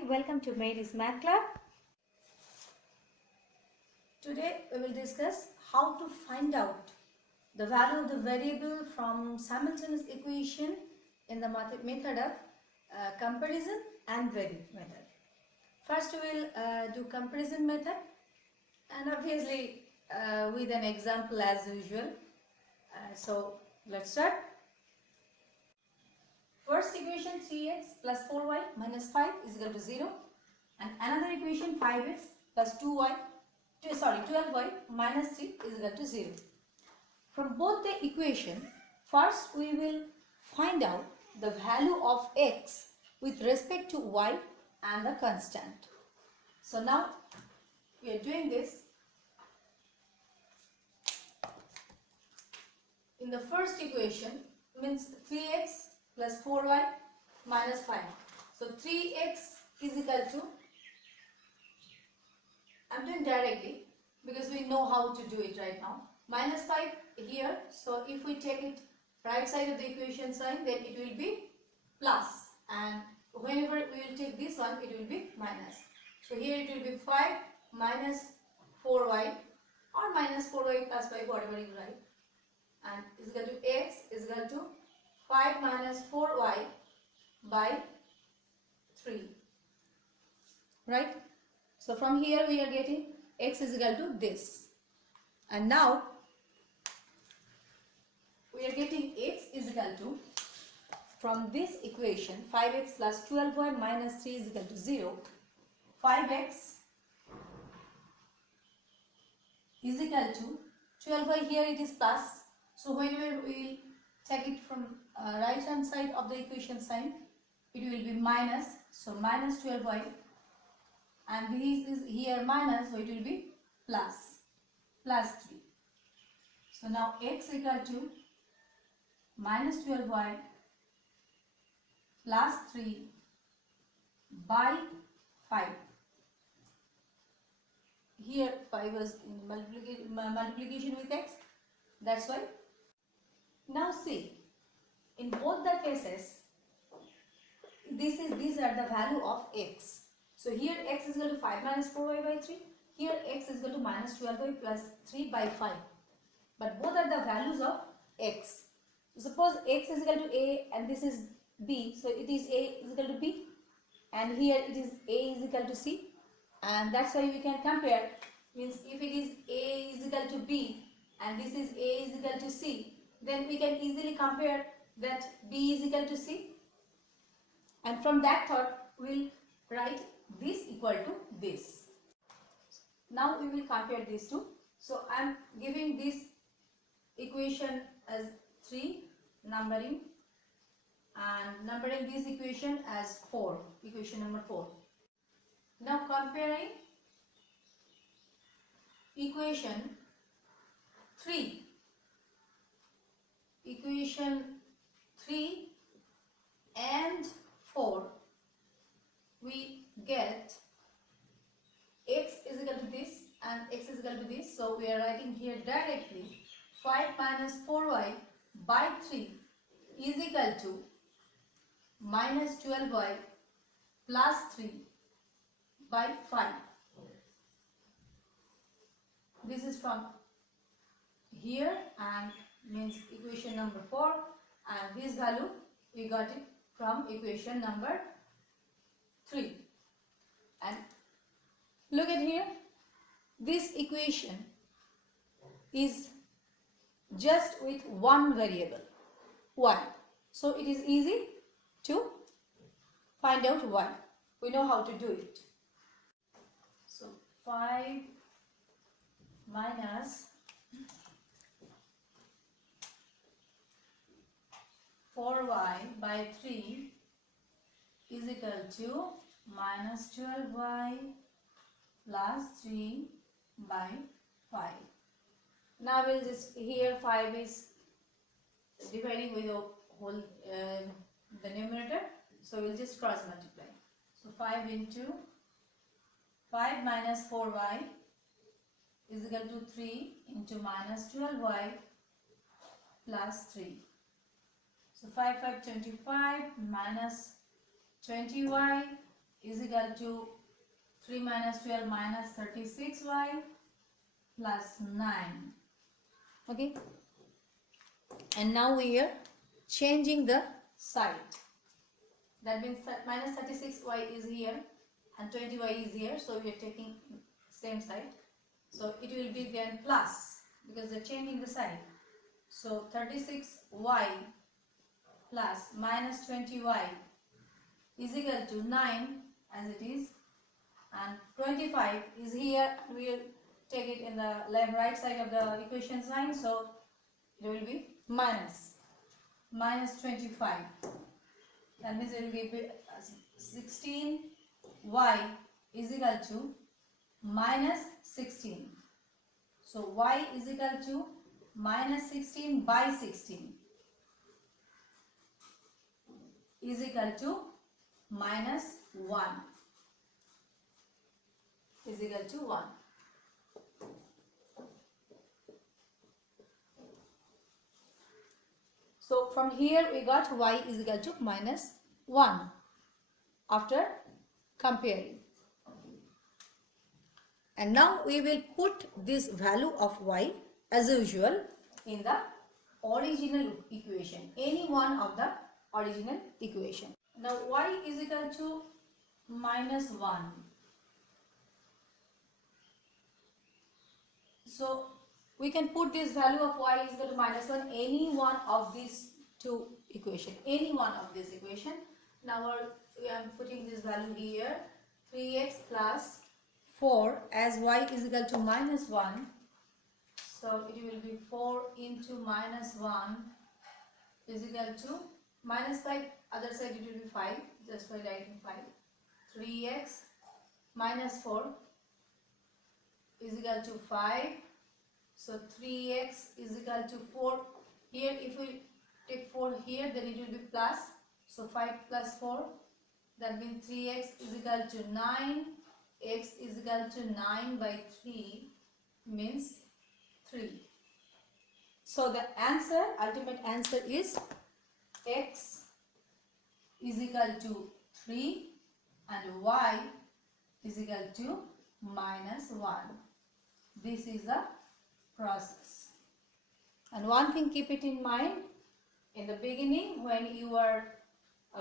Hi, welcome to Mary's Math Club. Today we will discuss how to find out the value of the variable from simultaneous equation in the method of comparison and Vedic method. First we will do comparison method, and obviously with an example as usual. So let's start. First equation 3x plus 4y minus 5 is equal to 0, and another equation 5x plus 12y minus 3 is equal to 0. From both the equation, first we will find out the value of x with respect to y and the constant. So now we are doing this. In the first equation means 3x plus 4y minus 5. So 3x is equal to, I'm doing directly because we know how to do it right now, minus 5 here. So if we take it right side of the equation sign, then it will be plus, and whenever we will take this one, it will be minus. So here it will be 5 minus 4y or minus 4y plus 5, whatever you write, and is equal to x is equal to 5 minus 4y by 3, right? So from here we are getting x is equal to this, and now we are getting x is equal to, from this equation 5x plus 12y minus 3 is equal to 0, 5x is equal to 12y, here it is plus, so whenever we will take it from right hand side of the equation sign, it will be minus, so minus 12y, and this is here minus, so it will be plus 3. So now x equal to minus 12y plus 3 by 5. Here 5 was in multiplication with x, that's why. Now see, in both the cases, these are the value of x. So here x is equal to 5 minus 4y by 3. Here x is equal to minus 12y plus 3 by 5. But both are the values of x. Suppose x is equal to a and this is b. So it is a is equal to b, and here it is a is equal to c. And that's why we can compare. Means if it is a is equal to b and this is a is equal to c, then we can easily compare that b is equal to c. And from that thought, we'll write this equal to this. Now we will compare these two. So I am giving this equation as 3, numbering, and numbering this equation as 4, equation number 4. Now comparing equation 3, equation 3 and 4, we get x is equal to this and x is equal to this. So we are writing here directly 5 minus 4y by 3 is equal to minus 12y plus 3 by 5. This is from here and means equation number 4, and this value we got it from equation number 3. And look at here, this equation is just with one variable y, so it is easy to find out y. We know how to do it. So 5 minus 4y by 3 is equal to minus 12y plus 3 by 5. Now we'll just, here 5 is dividing with the whole the numerator, so we'll just cross multiply. So 5 into 5 minus 4y is equal to 3 into minus 12y plus 3. So 5 5 25 minus 20y is equal to 3 minus 12 minus 36y plus 9. Okay. And now we are changing the side. That means that minus 36y is here and 20y is here. So we are taking same side. So it will be then plus because they're changing the sign. So 36y plus minus 20y is equal to 9 as it is, and 25 is here. We will take it in the left right side of the equation sign. So it will be minus 25. That means it will be 16y is equal to minus 16. So y is equal to minus 16 by 16 is equal to minus 1 is equal to 1. So from here we got y is equal to minus 1 after comparing. And now we will put this value of y as usual in the original equation, any one of the original equation. Now y is equal to minus 1. So we can put this value of y is equal to minus 1 any one of these two equation, any one of this equation. Now we are putting this value here, 3x plus 4 as y is equal to minus 1. So it will be 4 into minus 1 is equal to minus 5, other side it will be 5, just by writing 5. 3x minus 4 is equal to 5. So 3x is equal to 4. Here if we take 4 here, then it will be plus. So 5 plus 4, that means 3x is equal to 9. X is equal to 9 by 3 means 3. So the answer, ultimate answer is x is equal to 3 and y is equal to minus 1. This is the process. And one thing, keep it in mind, in the beginning when you are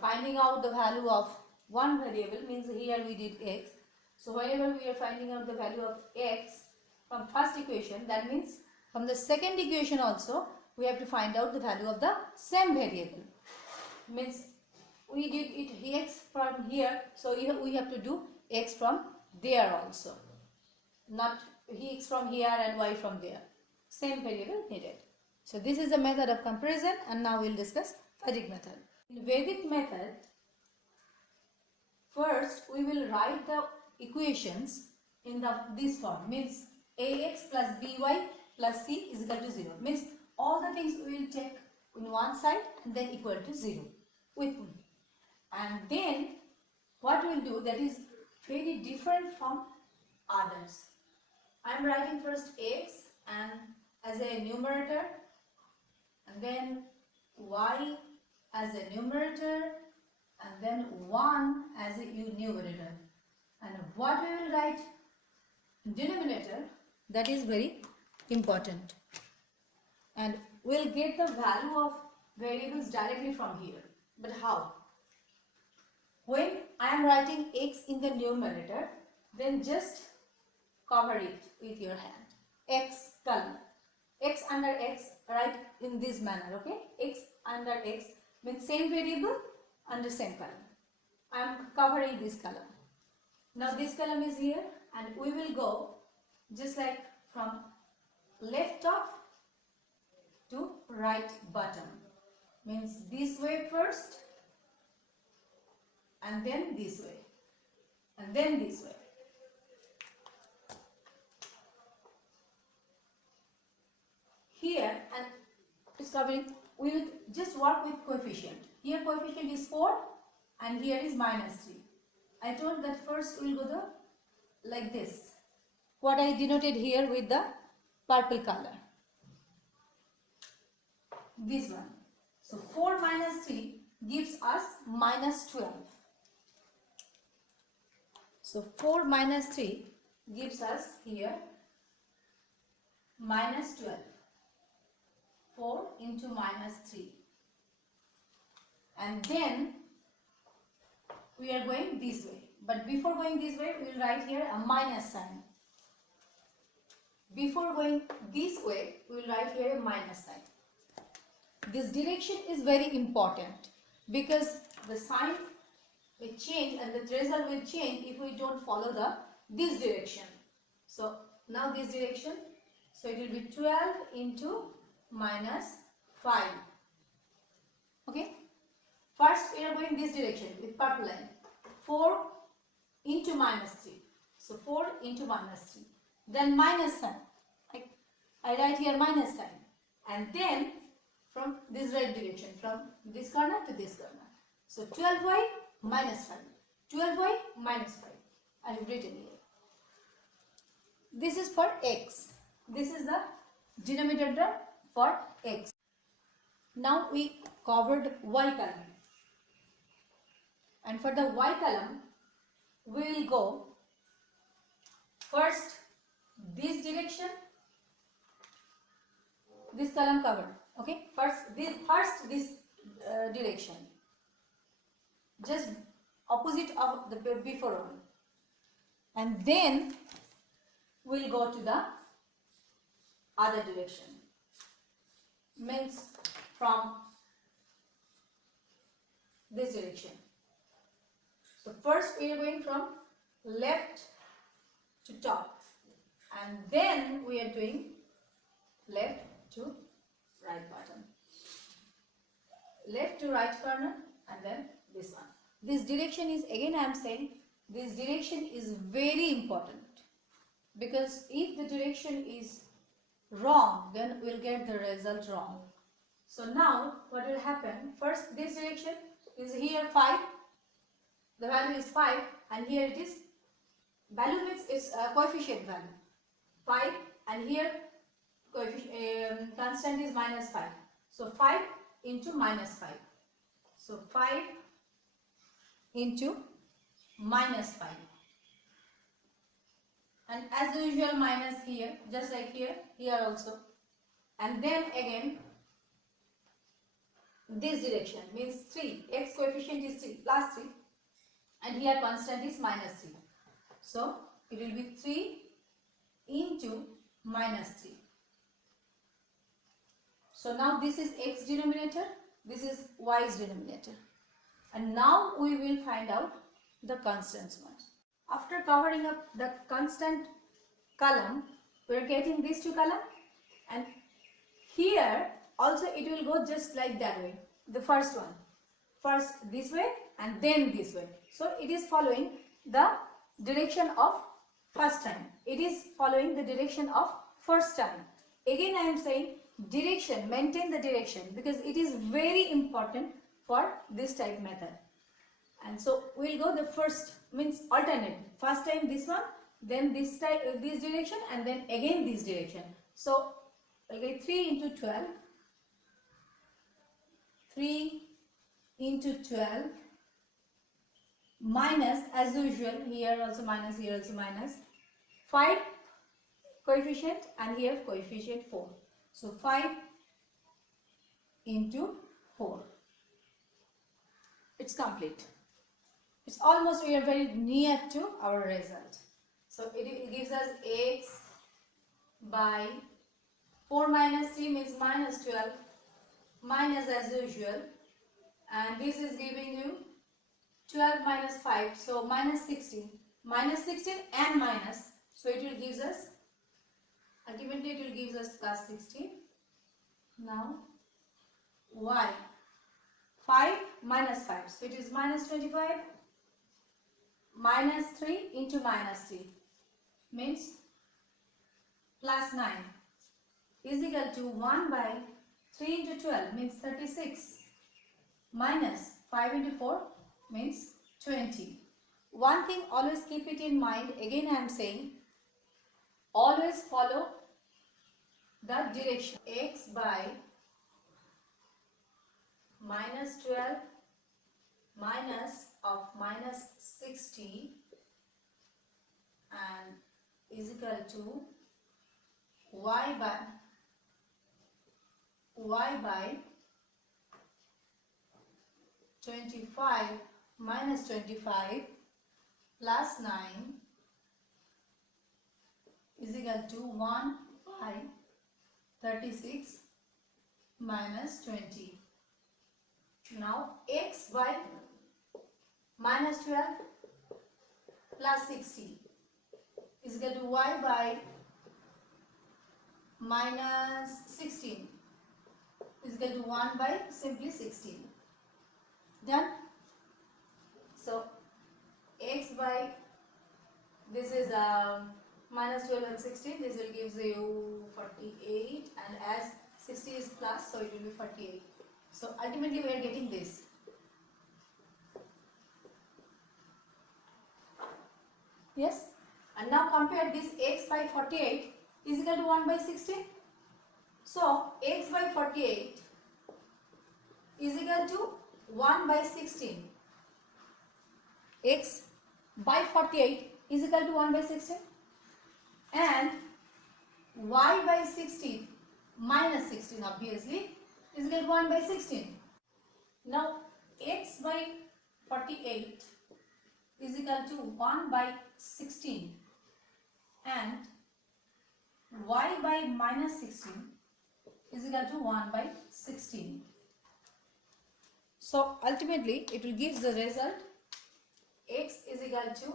finding out the value of one variable, means here we did x. So whenever we are finding out the value of x from first equation, that means from the second equation also we have to find out the value of the same variable. Means we did it x from here, so we have to do x from there also, not x from here and y from there. Same variable needed. So this is the method of comparison, and now we will discuss Vedic method. In Vedic method, first we will write the equations in this form, means ax plus by plus c is equal to 0. Means all the things we will take in one side and then equal to 0 with me. And then what we will do, that is very different from others. I am writing first x and as a numerator, and then y as a numerator, and then 1 as a numerator. And what we will write denominator, that is very important. And we will get the value of variables directly from here. But how? When I am writing x in the numerator, then just cover it with your hand. X column. X under x, write in this manner, okay? X under x means same variable under same column. I am covering this column. Now this column is here, and we will go just like from left top to right bottom. Means this way first, and then this way, and then this way. Here, and it's covering, we will just work with coefficient. Here coefficient is 4 and here is minus 3. I told that first we will go like this. What I denoted here with the purple color. This one. So 4 minus 3 gives us minus 12. So 4 minus 3 gives us here minus 12. 4 into minus 3. And then we are going this way. But before going this way, we will write here a minus sign. Before going this way, we will write here a minus sign. This direction is very important because the sign will change and the result will change if we don't follow this direction. So now this direction, so it will be 12 into minus 5. Okay. First we are going this direction with purple line. 4 into minus 3. So 4 into minus 3. Then minus sign. I write here minus sign. And then from this right direction, from this corner to this corner. So 12y minus 5. 12y minus 5. I have written here. This is for x. This is the denominator for x. Now we covered y column. And for the y column, we will go first this direction, this column covered. Okay, first this direction, just opposite of the before one, and then we'll go to the other direction, means from this direction. So first we are going from left to top, and then we are doing left to right bottom, left to right corner, and then this one. This direction is, again I am saying, this direction is very important, because if the direction is wrong, then we'll get the result wrong. So now what will happen, first this direction is here 5, the value is 5, and here it is, value means it's a coefficient value 5, and here constant is minus 5. So 5 into minus 5. So 5 into minus 5. And as usual minus here, just like here also. And then again this direction means 3. X coefficient is 3, plus 3. And here constant is minus 3. So it will be 3 into minus 3. So now this is x denominator, this is y's denominator. And now we will find out the constants one. After covering up the constant column, we are getting these two columns, and here also it will go just like that way. The first one, first this way and then this way. So it is following the direction of first time. It is following the direction of first time. Again I am saying direction, maintain the direction, because it is very important for this type method. And so we'll go the first, means alternate. First time this one, then this type, this direction, and then again this direction. So we'll get 3 into 12. 3 into 12 minus, as usual, here also minus, here also minus, 5 coefficient, and here coefficient 4. So 5 into 4. It's complete. It's almost, we are very near to our result. So it gives us x by 4 minus 3 means minus 12, minus as usual, and this is giving you 12 minus 5, so minus 16. Minus 16 and minus, so it will gives us, ultimately it will gives us plus 16. Now y, 5 minus 5, so it is minus 25, minus 3 into minus 3 means plus 9 is equal to 1 by 3 into 12 means 36, minus 5 into 4 means 20. One thing, always keep it in mind, again I am saying, always follow the direction. X by minus 12 minus of minus 60 is equal to y by 25 minus 25 plus 9 is equal to 1 by 36 minus 20. Now x by minus 12 plus 60 is equal to y by minus 16 is equal to 1 by simply 16. Done? So x by, this is minus 12 and 16, this will give you 48, and as 60 is plus, so it will be 48. So ultimately we are getting this. Yes? And now compare this x by 48 is equal to 1 by 16. So x by 48 is equal to 1 by 16. X by 48 is equal to 1 by 16. And y by 16 minus 16 obviously is equal to 1 by 16. Now x by 48 is equal to 1 by 16 and y by minus 16 is equal to 1 by 16. So ultimately it will give the result x is equal to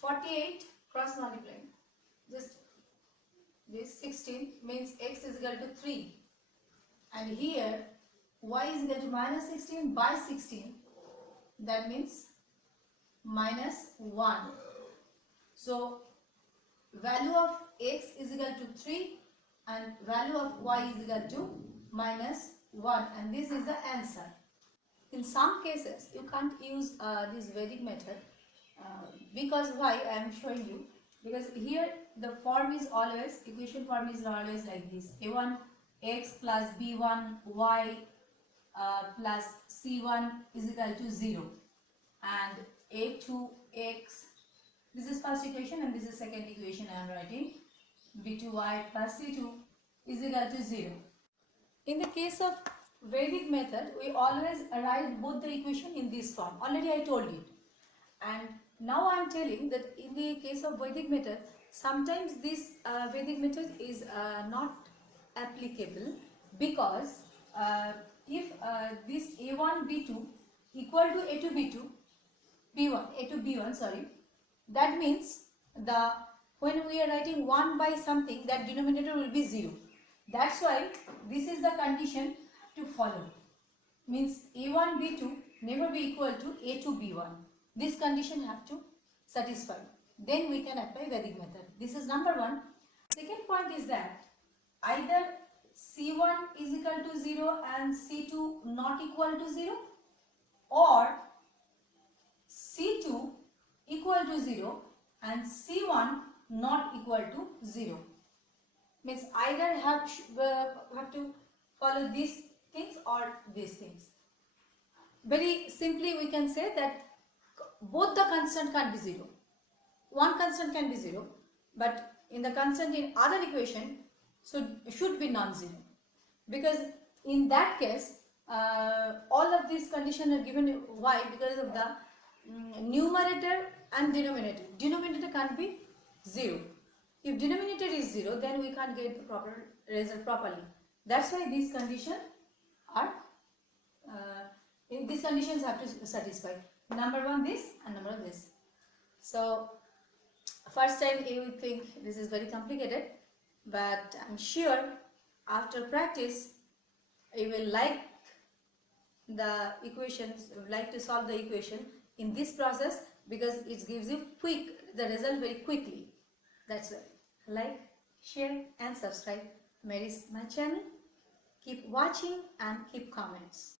48 cross multiplying. Just this 16 means x is equal to 3, and here y is equal to minus 16 by 16, that means minus 1. So value of x is equal to 3 and value of y is equal to minus 1, and this is the answer. In some cases you can't use this Vedic method because why I am showing you, because here the form is always, equation form is always like this: a1 x plus b1 y plus c1 is equal to 0, and a2 x, this is first equation and this is second equation I am writing, b2y plus c2 is equal to 0. In the case of Vedic method, we always write both the equation in this form. Already I told you. And now I am telling that in the case of Vedic method, sometimes this Vedic method is not applicable, because if this a1 b2 equal to a2 b2 b1 a2 b1, sorry, that means the when we are writing 1 by something, that denominator will be 0. That's why this is the condition to follow. Means a1 b2 never be equal to a2 b1. This condition have to satisfy. Then we can apply Vedic method. This is number one. Second point is that either c1 is equal to 0 and c2 not equal to 0, or c2 equal to 0 and c1 not equal to 0. Means either have to follow these things or these things. Very simply we can say that both the constant can't be 0. One constant can be 0, but in the constant in other equation should be non-zero, because in that case all of these conditions are given. Why? Because of the numerator and denominator. Denominator can't be 0. If denominator is 0, then we can't get the proper result properly. That's why these conditions are in these conditions have to satisfy. Number one this and number one this. So first time you will think this is very complicated, but I'm sure after practice you will like the equations, like to solve the equation in this process, because it gives you the result very quickly. That's why. Like, share and subscribe my channel. Keep watching and keep comments.